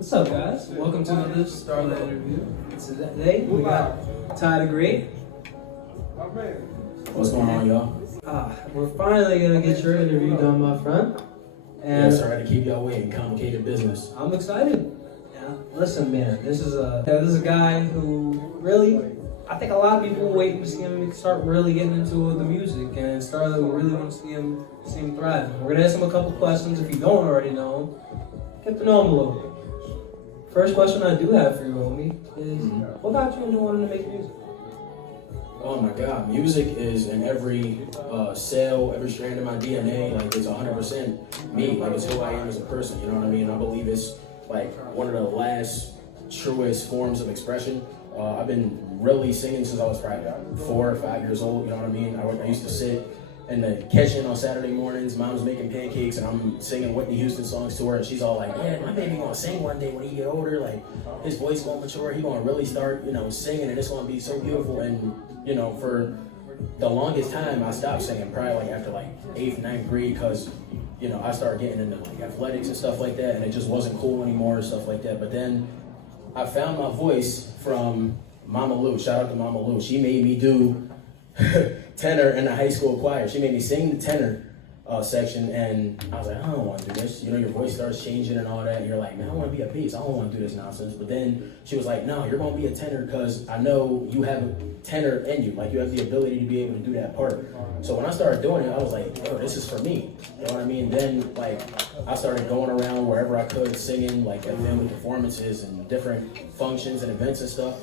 What's up, guys? Welcome to another Starlit interview. Today we got TyDaGreat. What's going on, y'all? We're finally gonna get your interview done, my friend. And yeah, sorry to keep y'all waiting. Complicated business. I'm excited. Yeah. Listen, man, this is a guy who really, I think a lot of people were waiting to see him start really getting into the music, and Starlit, we really want to see him thrive. We're gonna ask him a couple questions. If you don't already know him, get to know him a little bit. First question I do have for you, homie, is what got you into wanting to make music? Oh my God, music is in every cell, every strand of my DNA. Like it's 100% me. Like it's who I am as a person. You know what I mean? I believe it's like one of the last truest forms of expression. I've been really singing since I was probably 4 or 5 years old. You know what I mean? I used to sit in the kitchen on Saturday mornings. Mom's making pancakes and I'm singing Whitney Houston songs to her, and she's all like, "Yeah, my baby gonna sing one day when he get older. Like his voice gonna mature. He gonna really start, singing, and it's gonna be so beautiful." And for the longest time, I stopped singing probably like after like 8th, 9th grade, because I started getting into like athletics and stuff like that, and it just wasn't cool anymore and stuff like that. But then I found my voice from Mama Lou. Shout out to Mama Lou. She made me do tenor in the high school choir. She made me sing the tenor section, and I was like, I don't want to do this. Your voice starts changing and all that, and you're like, man, I want to be a bass. I don't want to do this nonsense. But then she was like, no, you're going to be a tenor because I know you have a tenor in you. Like you have the ability to be able to do that part. So when I started doing it, I was like, yo, this is for me. You know what I mean? Then like I started going around wherever I could singing, like at family performances and different functions and events and stuff.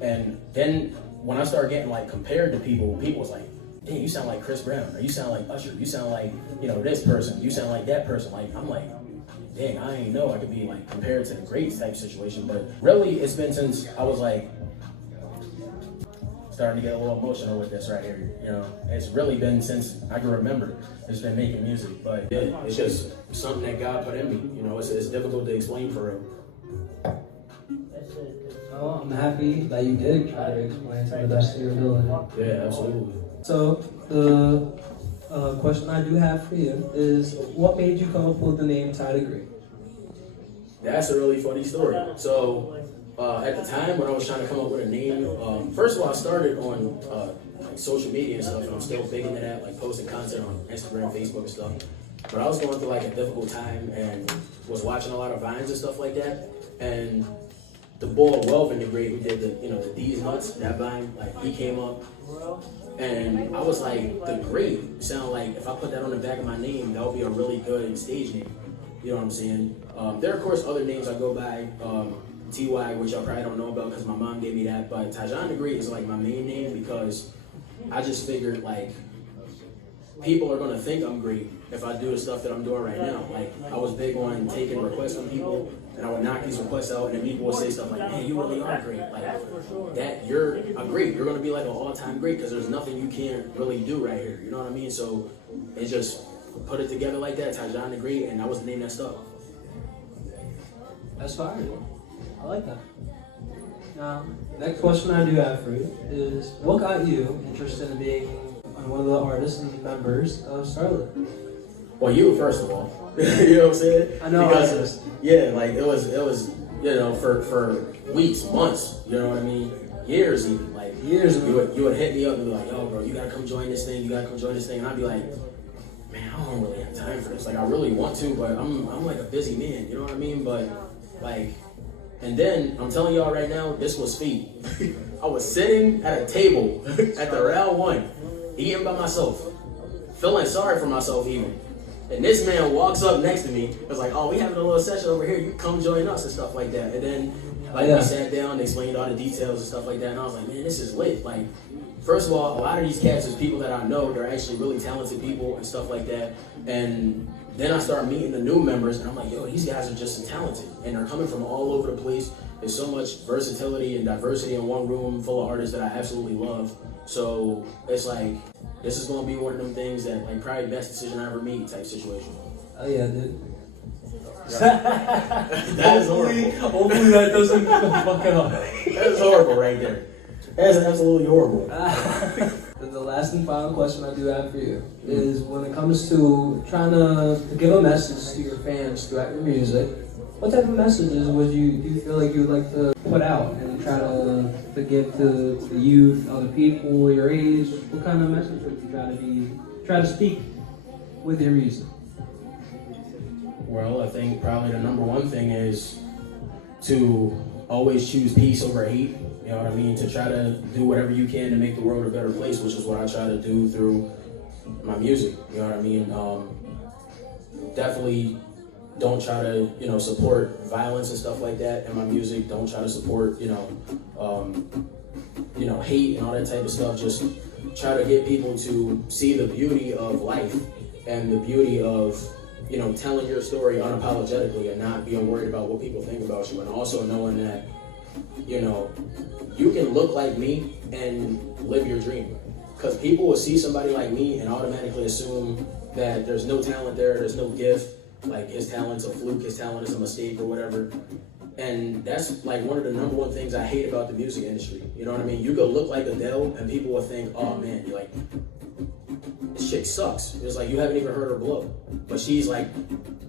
And then when I started getting like compared to people was like, dang, you sound like Chris Brown, or you sound like Usher, you sound like, this person, you sound like that person. Like, I'm like, dang, I ain't know I could be like compared to the greats type situation. But really, it's been since I was like, starting to get a little emotional with this right here. It's really been since I can remember. It's been making music, but yeah, it's just something that God put in me. It's difficult to explain for real. Oh, I'm happy that you did try to explain to the best of your ability. Yeah, absolutely. So the question I do have for you is, what made you come up with the name TyDaGreat? That's a really funny story. So at the time when I was trying to come up with a name, first of all, I started on like social media and stuff, and I'm still big into that, like posting content on Instagram, Facebook, and stuff. But I was going through like a difficult time and was watching a lot of Vines and stuff like that. And the boy Welvin the Great, who did the D's Nuts, that Vine, like he came up. And I was like, the Great sound like if I put that on the back of my name, that would be a really good stage name. You know what I'm saying? There are of course other names I go by, TY, which y'all probably don't know about because my mom gave me that. But TyDaGreat is like my main name because I just figured like people are gonna think I'm great if I do the stuff that I'm doing right now. Like I was big on taking requests from people, and I would knock these requests out, and then people would say stuff like, "Man, you really are great. Like that, you're a great. You're gonna be like an all-time great because there's nothing you can't really do right here." You know what I mean? So it just put it together like that, TyDaGreat, and that was the name that stuck. That's fine. I like that. Now, next question I do have for you is, what got you interested in being one of the artists and members of Starlit? Well, you first of all, you know what I'm saying? I know. Because yeah, like it was for weeks, months, you know what I mean, years even, like years. You would hit me up and be like, "Yo, bro, you gotta come join this thing. You gotta come join this thing," and I'd be like, "Man, I don't really have time for this. Like, I really want to, but I'm like a busy man, you know what I mean?" But like, and then I'm telling y'all right now, this was fate. I was sitting at a table at the Round One, eating by myself, feeling sorry for myself even. And this man walks up next to me. It was like, "Oh, we having a little session over here. You come join us," and stuff like that. And then we sat down, they explained all the details and stuff like that. And I was like, man, this is lit. Like, first of all, a lot of these cats is people that I know. They're actually really talented people and stuff like that. And then I started meeting the new members, and I'm like, yo, these guys are just so talented. And they're coming from all over the place. There's so much versatility and diversity in one room full of artists that I absolutely love. So it's like, this is gonna be one of them things that like probably best decision I ever made type situation. Oh yeah, dude. That is horrible. Hopefully that doesn't fuck it up. That is horrible right there. That is absolutely horrible. The last and final question I do have for you is, when it comes to trying to give a message to your fans throughout your music, what type of messages do you feel like you would like to put out and try to give to the youth, other people your age? What kind of message would you try to speak with your music? Well, I think probably the number one thing is to always choose peace over hate. You know what I mean? To try to do whatever you can to make the world a better place, which is what I try to do through my music. You know what I mean? Definitely don't try to, support violence and stuff like that in my music. Don't try to support, hate and all that type of stuff. Just try to get people to see the beauty of life and the beauty of, telling your story unapologetically and not being worried about what people think about you. And also knowing that, you can look like me and live your dream. Because people will see somebody like me and automatically assume that there's no talent there's no gift, like his talent's a fluke, his talent is a mistake or whatever. And that's like one of the number one things I hate about the music industry. You know what I mean? You could look like Adele and people will think, oh man, you're like, this chick sucks. It's like you haven't even heard her blow. But she's like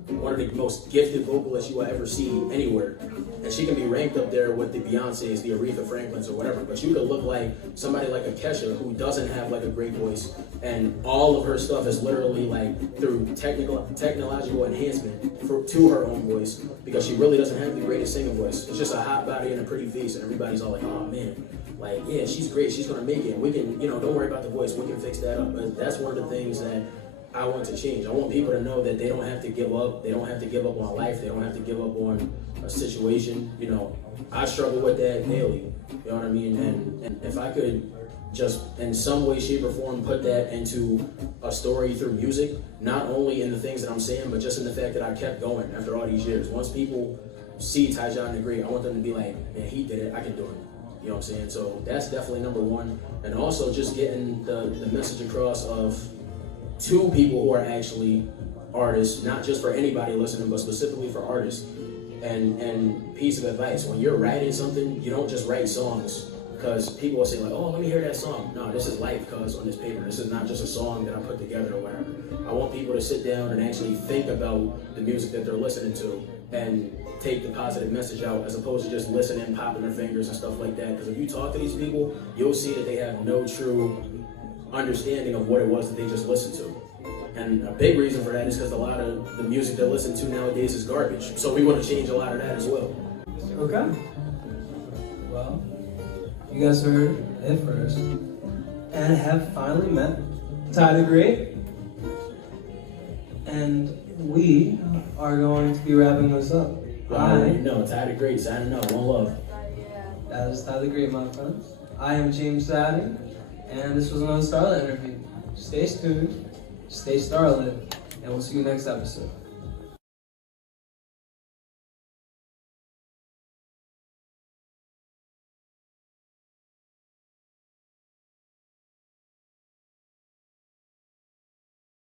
one of the most gifted vocalists you will ever see anywhere. And she can be ranked up there with the Beyoncés, the Aretha Franklins, or whatever. But you could look like somebody like a Kesha who doesn't have like a great voice, and all of her stuff is literally like through technological enhancement to her own voice, because she really doesn't have the greatest singing voice. It's just a hot body and a pretty face, and everybody's all like, oh man, like yeah, she's great, she's gonna make it. We can, don't worry about the voice, we can fix that up. But that's one of the things that I want to change. I want people to know that they don't have to give up. They don't have to give up on life. They don't have to give up on a situation. I struggle with that daily. You know what I mean? And if I could just in some way, shape, or form put that into a story through music, not only in the things that I'm saying, but just in the fact that I kept going after all these years. Once people see TyDaGreat, I want them to be like, man, he did it, I can do it. You know what I'm saying? So that's definitely number one. And also just getting the message across of to people who are actually artists, not just for anybody listening, but specifically for artists. And piece of advice, when you're writing something, you don't just write songs because people will say like, oh, let me hear that song. No, this is life, cuz on this paper. This is not just a song that I put together or whatever. I want people to sit down and actually think about the music that they're listening to and take the positive message out, as opposed to just listening, popping their fingers and stuff like that. Because if you talk to these people, you'll see that they have no true understanding of what it was that they just listened to. And a big reason for that is because a lot of the music they listen to nowadays is garbage. So we want to change a lot of that as well. Okay. Well, you guys heard it first. And have finally met TyDaGreat. And we are going to be wrapping this up. No, TyDaGreat, signing up, one love. That is TyDaGreat, my friends. I am James Saddy, and this was another Starlit interview. Stay tuned, stay Starlit, and we'll see you next episode.